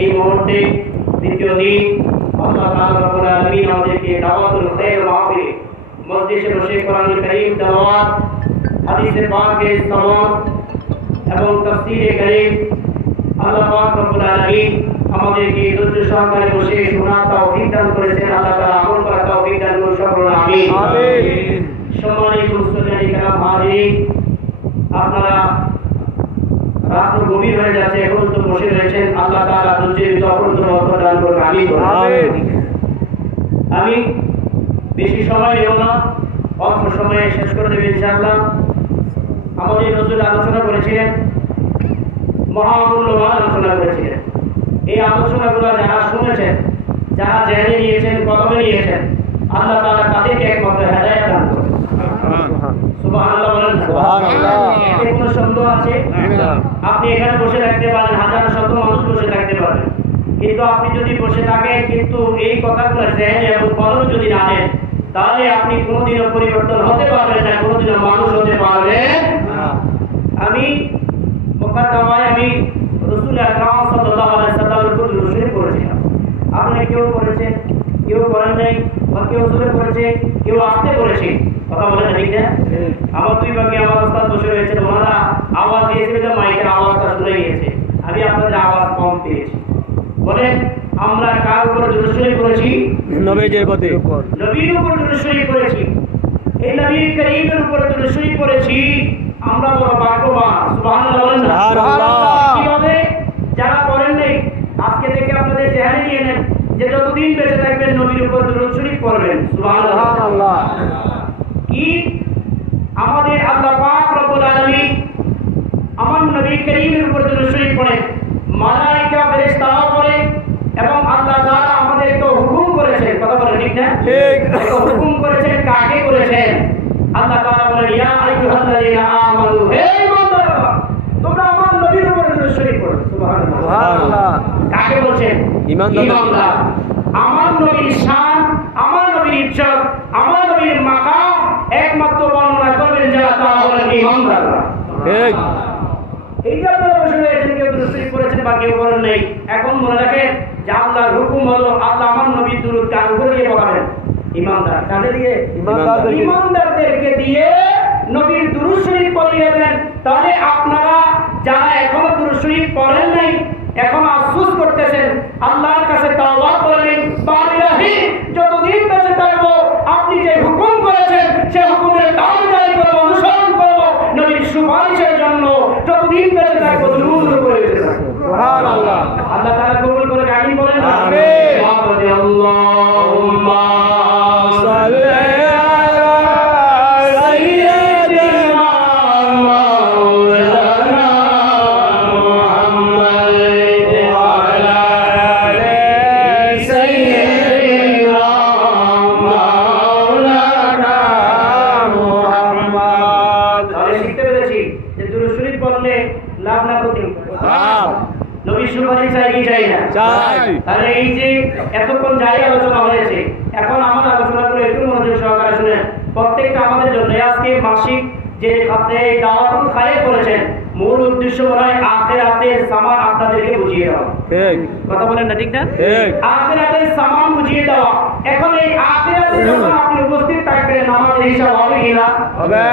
এই মুহূর্তে দ্বিতীয় দিন আল্লাহ তাআলা রব্বুল আলামিন আমাদেরকে দাওয়াতুল খায়র মাহফিল মজলিসে বসে কোরআনুল কারীম তেলাওয়াত হাদিসে পাকের সওয়াব এবং তাফসীরে কারীম আল্লাহ পাক রব্বুল আলামিন আমাদেরকে ধৈর্য সহকারে বসে শোনার তৌফিক দান করেছেন। আল্লাহ তাআলা আমল করার তৌফিক দান করুন, সকলে আমিন। আমিন। সম্মানিত মুসলিম کرام হাজিরিন, আপনারা রাত গভীর হয়ে যাচ্ছে, এখন তো বসে রয়েছেন। আল্লাহ তাআলা ধৈর্যের তৌফিক দান করুন, আমিন। আমিন। আমি বেশি সময় নেব না, অল্প সময়ে শেষ করে দেব ইনশাআল্লাহ। আমাদের রাসূল আলোচনা করেছিলেন, মহামূল্যবান আলোচনা করেছিলেন। এই আলোচনাগুলো যারা শুনেছেন, যারা জেনে নিয়েছেন, কলমে নিয়েছেন, আল্লাহ তাআলা তাদেরকে একমাত্র হেদায়েত দান করুন। সুবহানাল্লাহ বলেন। সুবহানাল্লাহ। এতে কোনো সন্দেহ আছে? আপনি এখানে বসে থাকতে পারেন, হাজার শত মানুষ বসে থাকতে পারেন, কিন্তু আপনি যদি বসে থাকেন কিন্তু এই কথাগুলো জেনে এবং কলমে যদি না নেন, তাহলে আপনি কোনোদিনও পরিবর্তন হতে পারবেন না, কোনোদিনও মানুষ হতে পারবেন না। আমি মুকদ্দমায় রাসূল আকরাম সাল্লাল্লাহু আলাইহি সাল্লামের উপর দুরূদ শরীফ পড়েছিলাম। আপনারা কেউ পড়েছেন, কেউ পড়েন নাই, বা কেউ জোরে পড়েছে, কেউ আস্তে পড়েছে। কথা বলেন না, ঠিক না? আমার দুই ভাগে আমার ওস্তাদ বসে রয়েছেন, ওনারা আওয়াজ দিয়েছিলেন, মাইকের আওয়াজটা শুনে গিয়েছে, আমি আপনাদের আওয়াজ কম পেয়েছি। বলেন, আমরা কার উপর দুরূদ শরীফ পড়েছি? নবীর প্রতি, নবীর উপর দুরূদ শরীফ পড়েছি। এই নবী করিমের উপর দুরূদ শরীফ পড়েছি, আমরা বড় ভাগ্যবান। সুবহানাল্লাহ বলেন না? সুবহানাল্লাহ। কিভাবে? যারা পড়েন নাই আজকে থেকে আপনাদের জেহানে নিয়ে নেন যে যতদিন বেঁচে থাকবেন নবীর উপর দুরূদ শরীফ পড়বেন। সুবহানাল্লাহ। কি আমাদের আল্লাহ পাক রব্বুল আলামিন আমার নবী করিমের উপর দুরূদ শরীফ পড়ে, মালায়েকা ফেরেশতারা পড়ে, এবং আল্লাহ তাআলা আমাদেরকে হুকুম করেছেন। কথা বলেন, ঠিক না? ঠিক। হুকুম করেছেন, কাকে করেছেন? আল্লাহ তাআলা বলেন, ইয়া আইয়ুহাল্লাযীনা আমানু, হে ঈমানদাররা, তোমরা আমার নবীর উপর দুরূদ শরীফ পড়ো। সুবহানাল্লাহ। সুবহানাল্লাহ। কাকে বলছেন? ঈমানদার। আমার নবীর শান, আমার নবীর ইজ্জত, আমার নবীর মাকাম একমাত্র বর্ণনা করবেন যারা, তারা হলেন ঈমানদাররা। ঠিক। এই যে আপনারা বসে রয়েছেন, কেউ দুরূদ শরীফ পড়েছেন বা কেউ পড়েন নাই, এখন মনে রাখেন যে আল্লাহর হুকুম হলো আল্লাহ আমার নবীর দুরূদ কার উপরে দিয়ে পড়াবেন? ঈমানদার। কাকে দিয়ে? ঈমানদারদেরকে দিয়ে নবীর দুরূদ শরীফ পড়িয়ে দেন। তাহলে আপনারা যারা এখনো দুরূদ শরীফ পড়েন নাই, এখন আফসোস করতেছেন, আল্লাহর কাছে তাওবা করলেন, বারিলাহি যতদিন বেঁচে থাকবো আপনি যে হুকুম করেছেন সেই হুকুমের তাবেদারি করব, অনুসরণ করব, নবীর সুপারিশের জন্য যতদিন বেঁচে থাকবো দুরূদ পড়ে থাকবো। সুবহানাল্লাহ। আল্লাহ তাআলা কবুল করে, আমিন বলেন। আমিন। আল্লাহুম্মা সাল্লি আলা সাইয়্যিদিনা মাওলানা মুহাম্মদ ওয়া আলা আলি সাইয়্যিদিনা মাওলানা মুহাম্মদ। তাহলে শিখতে পেরেছি যে দুরূদ শরীফ পড়লে লাভ না ক্ষতি? লাভ। নবীর সুপারিশ চাই কি চাই না? চাই। তাহলে এই যে এতক্ষণ যাই আলোচনা হয়েছে, এখন আমার আলোচনাগুলো একটু মনোযোগ সহকারে শুনেন। প্রত্যেকটা আমাদের জন্য আজকে মাসিক যে খাতে দাওয়াতুল খায়র করেছেন, মূল উদ্দেশ্য মনে হয় আখিরাতের সামান আপনাদেরকে বুঝিয়ে দেওয়া। ঠিক। কথা বলেন না, ঠিক না? ঠিক। আখিরাতের সামান বুঝিয়ে দেওয়া। এখন এই আখিরাতে যখন আপনি উপস্থিত থাকবেন, নামাজের হিসাব হবে কিনা? হবে।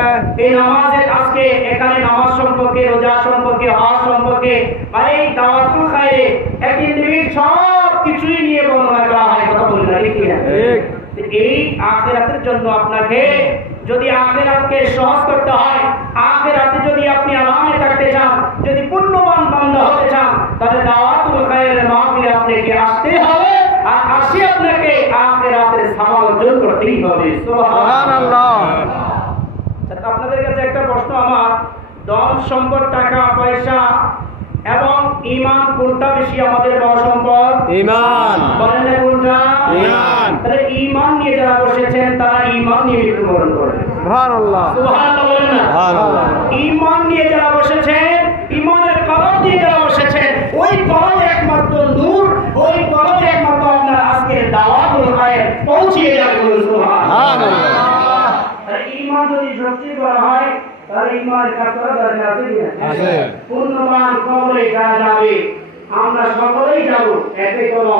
এই নামাজের আজকে এখানে নামাজ সম্পর্কে, রোজা সম্পর্কে, হজ সম্পর্কে, মানে এই দাওয়াতুল খায়রে একটি লিমিট সব কিছুই নিয়ে বর্ণনা করা হয়। কথা বলেন না, ঠিক কিনা? ঠিক। এই আখিরাতের জন্য আপনাকে যদি আখিরাতকে সহজ করতে হয়, আখিরাতে যদি আপনি আরামে থাকতে চান, যদি পুণ্যবান বান্দা হতে চান, তাহলে দাওয়াতুল খায়রের মাহফিলে আপনাকে আসতে হবে, আর আসি আপনাকে আখিরাতের সামাল অর্জন করতেই হবে। সুবহানাল্লাহ। আপনাদের কাছে একটা প্রশ্ন আমার, ধন সম্পদ, টাকা পয়সা এবং ঈমান কোনটা বেশি আমাদের বড় সম্পদ? ঈমান। বলেন না কোনটা? ঈমান। তাহলে ঈমান নিয়ে যারা বসেছেন তারা ঈমান নিয়ে মৃত্যুবরণ করবে। সুবহানাল্লাহ। সুবহানাল্লাহ বলেন না? সুবহানাল্লাহ। ঈমান নিয়ে যারা বসেছেন, ঈমানের কলব নিয়ে যারা বসেছেন, ওই কলব একমাত্র নূর, ওই কলব একমাত্র আপনার আজকের দাওয়াতুল খায়র পৌঁছিয়ে যাবে। সুবহানাল্লাহ। তাহলে ঈমান যদি সত্যি করা হয়, তাহলে ঈমানের কাজ করা দরকার আছে কি না? আছে। পূর্ণবান কবরে যারা যাবে আমরা সকলেই যাব, এতে কোনো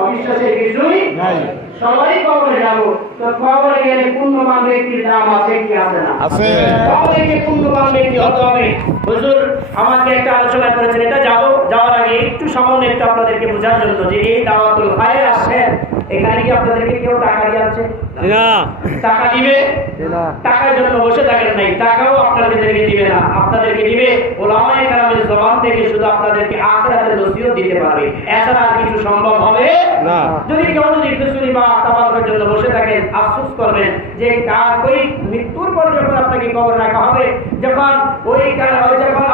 অবিশ্বাসের কিছুই নাই, সবাই কবরে যাব। তো কবরে গেলে পুণ্যবান ব্যক্তির নাম আছে কি আছে না? আছে। কবরে গিয়ে পুণ্যবান ব্যক্তি হতে হবে। হুজুর আমাকে একটা আলোচনা করেছেন, এটা যাওয়ার আগে একটু সামান্য একটু আপনাদেরকে বোঝার জন্য যে এই দাওয়াতুল খায়ের আসছেন, এখানে কি আপনাদেরকে কেউ টাকা দিয়ে আছে? না। টাকা দিবে? টাকার জন্য বসে থাকেন নাই, টাকাও আপনাদেরকে দিবে না, আপনাদেরকে দিবে ওলামায়ে কেরামের জবান থেকে শুধু আপনাদেরকে আখিরাতের নসিহত দিতে পারবে, এছাড়া আর কিছু সম্ভব হবে না। যদি কেউ যদি কুসুরি বা তাবারকের জন্য বসে থাকেন, আফসোস করবেন যে ওই মৃত্যুর পর যখন আপনাকে কবরে রাখা হবে, যখন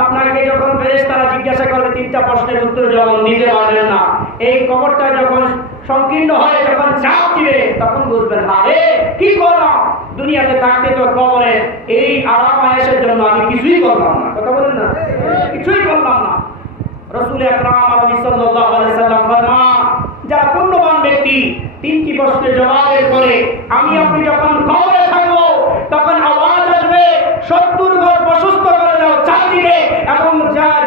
আপনাকে যখন ফেরেশতারা জিজ্ঞাসা করবে তিনটা প্রশ্নের উত্তর যখন দিতে পারবেন না, এই কবরটা যখন সংকীর্ণ হয়ে যখন চাপ দিবে, তখন বুঝবেন আরে কি করলাম, দুনিয়াতে থাকতে তো কবরে এই আরাম আয়েশের জন্য আমি কিছুই করলাম না। কথা বলেন না, কিছুই করলাম না। রাসূল আকরাম সাল্লাল্লাহু আলাইহি সাল্লাম ফরমান, যারা পুণ্যবান ব্যক্তি তিনটি প্রশ্নের জবাবের পরে আমি আপনি যখন কবরে থাকবো, তখন আওয়াজ আসবে 70 গজ প্রশস্ত করে দাও চারদিকে এবং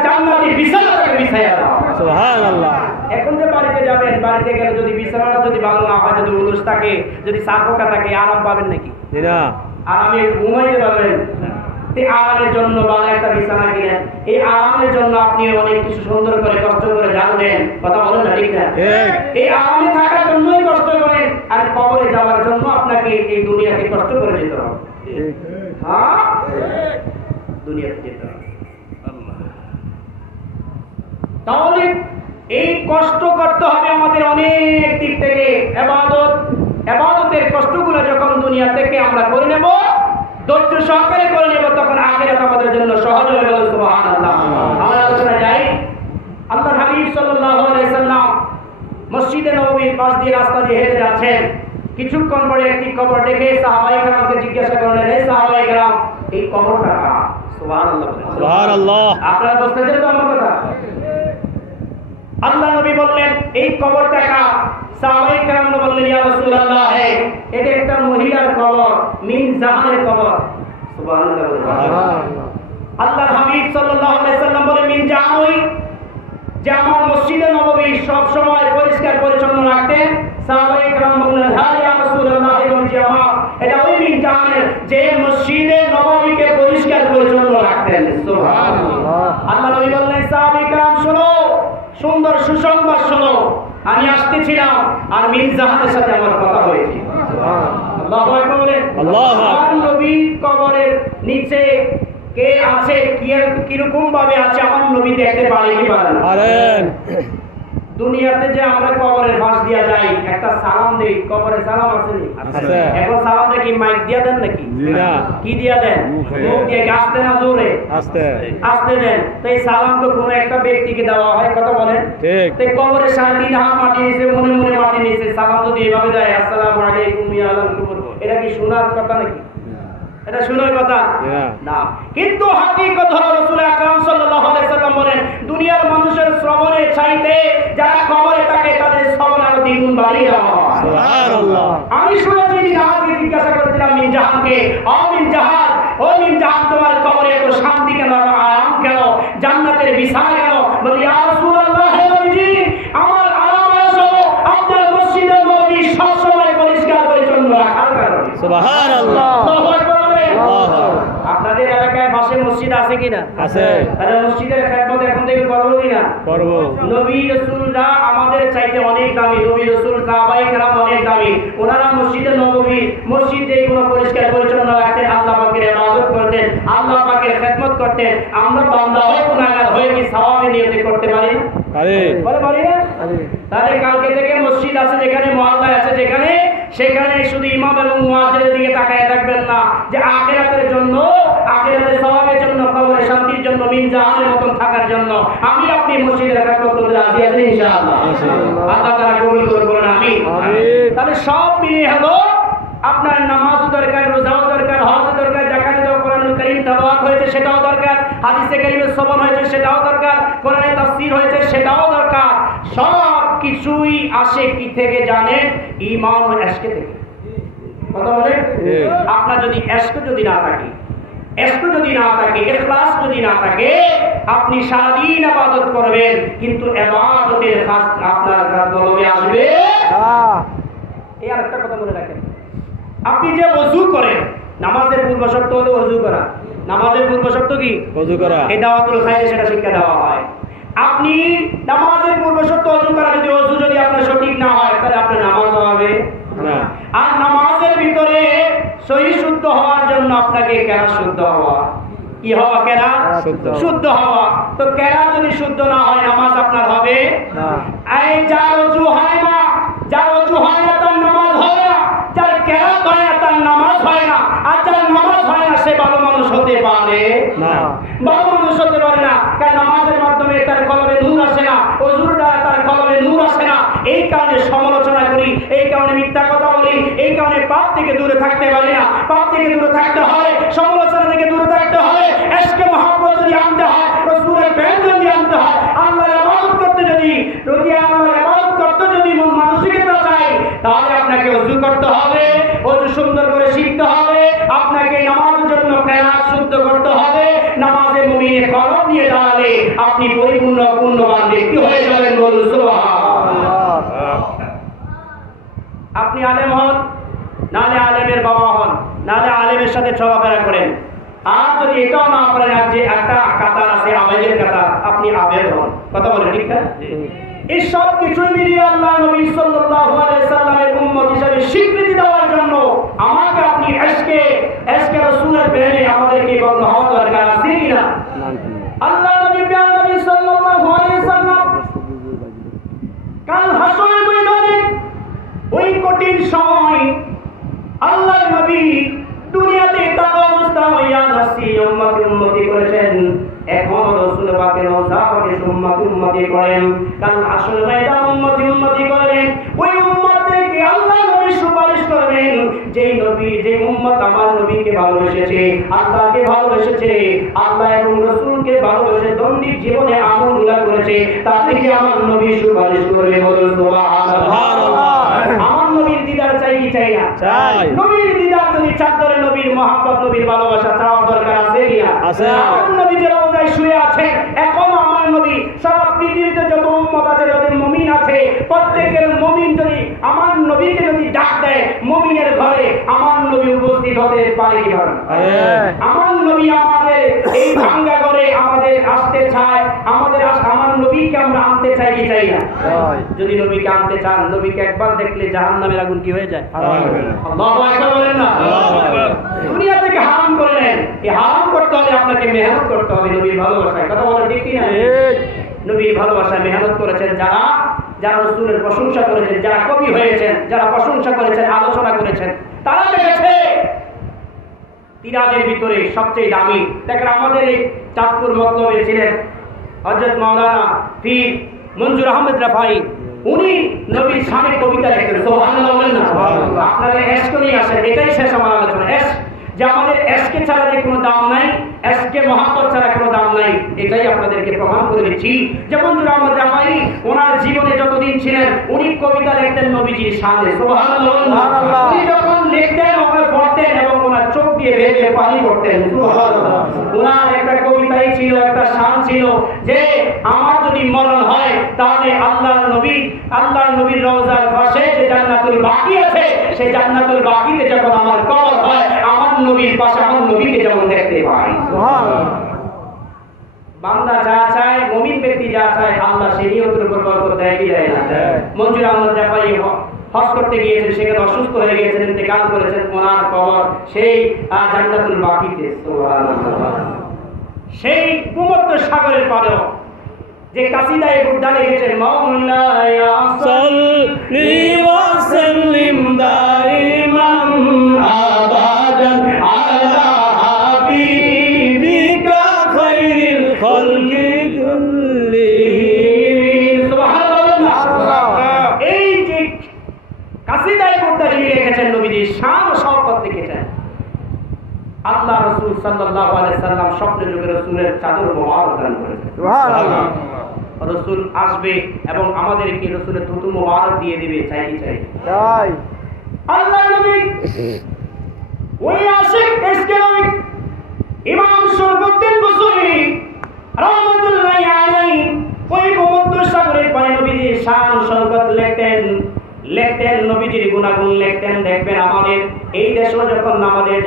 জান্নাতি বিছানাটাকে বিছায়া দাও। সুবহানাল্লাহ। এখন যে বাড়িতে যাবেন, বাড়িতে গেলে যদি বিছানাটা যদি ভালো না হয়, যদি উলুস থাকে, যদি সাফকা থাকে, আরাম পাবেন নাকি? না। আরামে ঘুমাইতে পারবেন? এই আরামের জন্য ভালো একটা বিছানা কিনেন, এই আরামের জন্য আপনি অনেক কিছু সুন্দর করে কষ্ট করে জানবেন। কথা বলেন না, ঠিক না? এই আরামে থাকার জন্যই কষ্ট করেন, আর কবরে যাওয়ার জন্য আপনাকে এই দুনিয়াতে কষ্ট করে যেতে হবে। হ্যাঁ, দুনিয়াতে যেতে হবে। তাহলে এই কষ্ট করতে হবে আমাদের অনেক দিক থেকে। ইবাদতের কষ্টগুলো যখন দুনিয়া থেকে আমরা করে নেব, ধৈর্য সহকারে করে নেব, তখন আখিরাত আমাদের জন্য সহজ হয়ে গেল। সুবহানাল্লাহ। আমরা আলোচনা যাই। আল্লাহর হাবিব সাল্লাল্লাহু আলাইহি সাল্লাম মসজিদে নববীর পাশ দিয়ে রাস্তা দিয়ে হেঁটে যাচ্ছেন। কিছুক্ষণ পরে একটি কবর দেখে সাহাবায়ে কেরামকে জিজ্ঞাসা করলেন, হে সাহাবায়ে কেরাম, এই কবরটা কার? সুবহানাল্লাহ। সুবহানাল্লাহ। আপনারা বুঝতেছেন তো আমার কথা? আল্লাহ নবী বললেন, এই কবরটা কার? সাহাবায়ে কেরাম বললেন, ইয়া রাসূলুল্লাহ, এটা একটা মহিলার কবর, মিন জাহানের কবর। সুবহানাল্লাহ। আল্লাহর হাবিব সাল্লাল্লাহু আলাইহি সাল্লাম বলেন, মিন জাহানই, যে আমার মসজিদে নববী সব সময় পরিষ্কার পরিচ্ছন্ন রাখতেন। সাহাবায়ে কেরাম বললেন, হ্যাঁ ইয়া রাসূলুল্লাহ, এটা ওই মিন জাহানের যে মসজিদে নববীকে পরিষ্কার পরিচ্ছন্ন রাখতেন। সুবহানাল্লাহ। আল্লাহ নবী বললেন, সাহাবায়ে কেরাম শোনো, সুন্দর সুসংবাদ শোনো, আমি আসতেছিলাম আর মিন জাহানের সাথে আমার কথা হয়েছে। আল্লাহু আকবার বলেন। আল্লাহু আকবার। আমার নবীর কবরের নিচে কে আছে, কিরকম ভাবে আছে, আমার নবী দেখতে পারে কি পারে না? পারেন। দুনিয়াতে যে আমরা কবরের পাশ দিয়া যাই, একটা সালাম দেই, কবরে সালাম আছে নি? আছে। এখন সালামটা কি মাইক দিয়া দেন নাকি? না। কি দিয়া দেন? মুখ দিয়ে, আসতে না জোরে? আস্তে আসতে দেন। তো এই সালাম তো কোনো একটা ব্যক্তিকে দেওয়া হয়, কথা বলেন? ঠিক। তো কবরের 3.5 হাত মাটি নিচে, মনে মনে মাটি নিচে সালাম যদি এভাবে দেয়, আসসালামু আলাইকুম ইয়া আহলাল কুবুর, এটা কি শোনার কথা নাকি? এটা শোনার কথা না। কিন্তু হাকিকত হলো রাসূল আকরাম সাল্লাল্লাহু আলাইহি সাল্লাম বলেন, দুনিয়ার মানুষের শ্রবণের চাইতে যারা কবরে থাকে তাদের শ্রবণ আরো দ্বিগুণ বাড়িয়ে দেওয়া হয়। সুবহানাল্লাহ। আমি শুনেছি জাহাজকে জিজ্ঞাসা করেছিলাম মিন জাহানকে, ও মিন জাহান, ও মিন জাহান, তোমার কবরে এত শান্তি কেন, আরাম কেন, জান্নাতের বিছানা কেন? বলি, ইয়া রাসূলুল্লাহ, হে নবীজি, আমার আরাম আছে আপনার মসজিদের নবী সব সময় পরিষ্কার পরিচ্ছন্ন রাখার কারণে। সুবহানাল্লাহ। আল্লাহু আকবার। আল্লাহু। আপনাদের এলাকায় পাশে মসজিদ আছে কিনা? আছে। তাহলে মসজিদের খেদমত এখন থেকে করব কিনা? করব। নবী রাসূলরা আমাদের চাইতে অনেক দামি, নবী রাসূল সাহাবায়ে কেরাম অনেক দামি। ওনারা মসজিদে নববী, মসজিদ যেগুলো পরিষ্কার পরিচ্ছন্ন রাখতেন, আল্লাহ পাকের ইবাদত করতেন, আল্লাহ পাকের খেদমত করতেন। আমরা বান্দা হয়ে গুনাহগার হয়ে কি সওয়াবের নিয়তে করতে পারি না? পারি। পারি না? তাহলে কালকে থেকে মসজিদ আছে যেখানে, মহল্লায় আছে যেখানে, সেখানে শুধু ইমাম এবং মুয়াজ্জিনের দিকে তাকায় থাকবেন না, যে আখিরাতের জন্য, আখিরাতের সওয়াবের জন্য, কবরে শান্তির জন্য, মিন জাহানের মতন থাকার জন্য আমি আপনি মসজিদের খেদমত করতে রাজি আছি ইনশাআল্লাহ। আল্লাহ তাআলা কবুল করুন, আমিন। তাহলে সব মিলিয়ে হলো আপনার নামাজও দরকার, রোজাও দরকার, হজও দরকার, যাকাত দাও, কোরআনুল কারীম তেলাওয়াত হয়েছে সেটাও দরকার, হাদিসে কারীমের শ্রবণ হয়েছে সেটাও দরকার, কোরআনের তাফসীর হয়েছে সেটাও দরকার। সব কিছুই আসে কি থেকে জানেন? ঈমান ও ইশক থেকে। কথা বলেন? আপনার যদি ইশক যদি না থাকে, এসকো যদি না থাকে, ইখলাস যদি না থাকে, আপনি সারাদিন ইবাদত করবেন কিন্তু ইবাদতের খাস আপনার কলবে আসবে না। এই আরেকটা কথা মনে রাখেন, আপনি যে ওযু করেন, নামাজের পূর্ব শর্ত হলো ওযু করা। নামাজের পূর্ব শর্ত কি? ওযু করা। এই দাওয়াতুল খায়রে সেটা শিক্ষা দেওয়া হয়। আপনি নামাজের পূর্ব শর্ত ওযু করা, যদি ওযু যদি আপনার সঠিক না হয় তাহলে আপনার নামাজ হবে না। আর নামাজের ভিতরে সহি শুদ্ধ হওয়ার জন্য আপনাকে কেরাত শুদ্ধ হওয়া, কি হওয়া? কেরাত শুদ্ধ হওয়া। তো কেরাত যদি শুদ্ধ না হয় নামাজ আপনার হবে না। এই যার ওযু হয় না, যার ওযু হয় না তার নামাজ হয় না, যার কেরাত হয় না তার নামাজ হয় না, আর যার নামাজ হয় না সে ভালো মানুষ হতে পারে না। ভালো মানুষ হতে পারে না, কারণ নামাজের মাধ্যমে তার কলবে নূর আসে না, ওযুর দ্বারা তার কলবে নূর আসে না। এই কারণে সমালোচনা করি, এই কারণে মিথ্যা কথা বলি, এই কারণে পাপ থেকে দূরে থাকতে পারি না। পাপ থেকে দূরে থাকতে হয়, সমালোচনা থেকে দূরে থাকতে হয়, ইশকে মহব্বত যদি আনতে হয়, রাসূলের প্রেম যদি আনতে হয়, আল্লাহর ইবাদত করতে যদি আল্লাহর ইবাদত করতে যদি মন মানসিকতা চাই, তাহলে আপনাকে ওযু করতে হবে, ওযু সুন্দর করে শিখতে হবে, আপনাকে নামাজের জন্য কেরাত শুদ্ধ করতে হবে। নামাজে মুমিনের কলব নিয়ে দাঁড়ালে আপনি পরিপূর্ণ পূর্ণবান ব্যক্তি হয়ে যাবেন। বলুন সুবহানাল্লাহ। আপনি আলেম হন, নালে আলেমের বাবা হন, নালে আলেমের সাথে চলাফেরা করেন, আর যদি এটাও না পারেন যে একটা কাতার আছে আবেদের কাতার, আপনি আবেদ হন। কথা বলেন ঠিক না? এই সব কিছুই মিলিয়ে আল্লাহ নবী সাল্লাল্লাহু আলাইহি সাল্লামের উম্মত হিসেবে স্বীকৃতি দেওয়ার জন্য আমাকে আপনি এসকে রাসূলের প্রেমে আমাদেরকে বন্ধ হওয়া দরকার আছে কিনা? আল্লাহ নবী প্রিয় নবী সাল্লাল্লাহু আলাইহি সাল্লাম কাল হাসরের ময়দানে ওই কঠিন সময় আল্লাহ নবী দুনিয়াতে থাকা অবস্থায় ইয়া নাসি উম্মতি উম্মতি করেছেন, এখন রাসূল পাকের রওজা পাকে উম্মতি করেন, কাল হাসর ময়দান উম্মতি উম্মতি করেন। ওই উম্মতকে আল্লাহ নবী সুপারিশ করবেন, যেই নবী যেই উম্মত আমার নবীকে ভালোবেসেছে, আল্লাহকে ভালোবেসেছে, আল্লাহ এবং রাসূলকে ভালোবেসে দৈনিক জীবনে আমলগুলো করেছে, তাদেরকে আমার নবী সুপারিশ করবে। বলুন সুবহানাল্লাহ। আমার নবীর দিদার চাই কি চাই না? চাই। নবীর দিদার যদি চাঁদরে নবীর মহব্বত নবীর ভালোবাসা চাওয়ার দরকার আছে কি না? আছে। আমার নবী যে রওজায় শুয়ে আছেন, এখনো আমার নবী সারা পৃথিবীতে যত উম্মত আছে, যত মুমিন আছে, প্রত্যেকের মুমিন যদি আমার নবীকে যদি ডাক দেয় মুমিনের ঘরে, আমার নবী উপস্থিত হতে পারে কি পারে? আমার নবী আমাদের এই ভাঙ্গা ঘরে আমাদের আসতে চায়, আমার নবীকে আমরা আনতে চাই কি চাই না? যদি নবীকে আনতে চান, নবীকে একবার দেখলে জাহান্নামের আগুন কি হয়ে যায়? আল্লাহু আকবার বলেন না? দুনিয়া থেকে হারাম করে নেন। এই হারাম করতে হলে আপনাকে মেহনত করতে হবে নবীর ভালোবাসায়। কথা বলেন ঠিক কি না? নবীর ভালোবাসায় মেহনত করেছেন যারা রাসূলের প্রশংসা করেছেন, যারা কবি হয়েছেন, যারা প্রশংসা করেছেন, আলোচনা করেছেন, তারা দেখেছে তিরাজের ভিতরে সবচেয়ে দামি। দেখেন আমাদের এই চাঁদপুর মতলবে ছিলেন হযরত মাওলানা পীর মনজুর আহমদ রাফাই, উনি নবীর শানে কবিতা লিখতেন। সুবহানাল্লাহ বলেন না? আপনারা এসকে নিয়ে আসেন, এটাই শেষ আমার আলোচনা। যে আমাদের এসকে ছাড়া যে কোনো দাম নাই, এসকে মহব্বত ছাড়া কোনো দাম নাই, এটাই আপনাদেরকে প্রমাণ করে দিচ্ছি। যে মনজুর আহমদ রাফাই ওনার জীবনে যতদিন ছিলেন উনি কবিতা লিখতেন নবীজির শানে। সুবহানাল্লাহ। উনি যখন লিখতেন ওকে পড়তেন এবং ওনার চোখ দিয়ে বেয়ে পানি পড়তেন। সুবহানাল্লাহ। ওনার একটা কবিতাই ছিল, একটা শান ছিল যে আমার যদি মরণ হয় তাহলে আল্লাহর নবীর রওজার পাশে যে জান্নাতুল বাকি আছে, সেই জান্নাতুল বাকিতে যখন আমার কবর হয়, আমার নবীর পাশে আমার নবীকে যেমন দেখতে পাই। সুবহানাল্লাহ। বান্দা যা চায়, মুমিন ব্যক্তি যা চায়, আল্লাহ সেই নিয়তের উপর বরকত দেয় কি দেয় না? মনজুর আহমদ রাফাই হজ করতে গিয়েছেন, সেখানে অসুস্থ হয়ে গিয়েছেন, ইন্তেকাল করেছেন, ওনার কবর সেই জান্নাতুল বাকিতে। সুবহানাল্লাহ। সেই ভূমধ্য সাগরের পারেও যে কাসিদায়ে বুর্দা লিখেছেন, মাওলায়া সাল্লি ওয়া সাল্লিম দাইমান আবাদান আলা হাবিবিকা খায়রিল খালকি কুল্লিহিম। সুবহানাল্লাহ। এই যে কাসিদায়ে বুর্দা যিনি লিখেছেন, নবীজির শান ও শওকত লিখেছেন, আল্লাহ রাসূল সাল্লাল্লাহু আলাইহি সাল্লাম স্বপ্নে যুগে রাসূলের চাদর মোবারক দান করেছেন। সুবহানাল্লাহ। রাসূল আসবে এবং আমাদেরকে রাসূলের থুতু মোবারক দিয়ে দিবে, চাই কি চাই? চাই। আল্লাহ নবী ওই আশিক ইসকে নবী ইমাম শরফুদ্দীন বুসরি রাহমাতুল্লাহি আলাইহি ওই সমুদ্র সাগরের পানি নবীজির শান শওকত লিখতেন নবীজির গুনাগুণ লিখতেন। দেখবেন আমাদের এই দেশে যখন আমাদের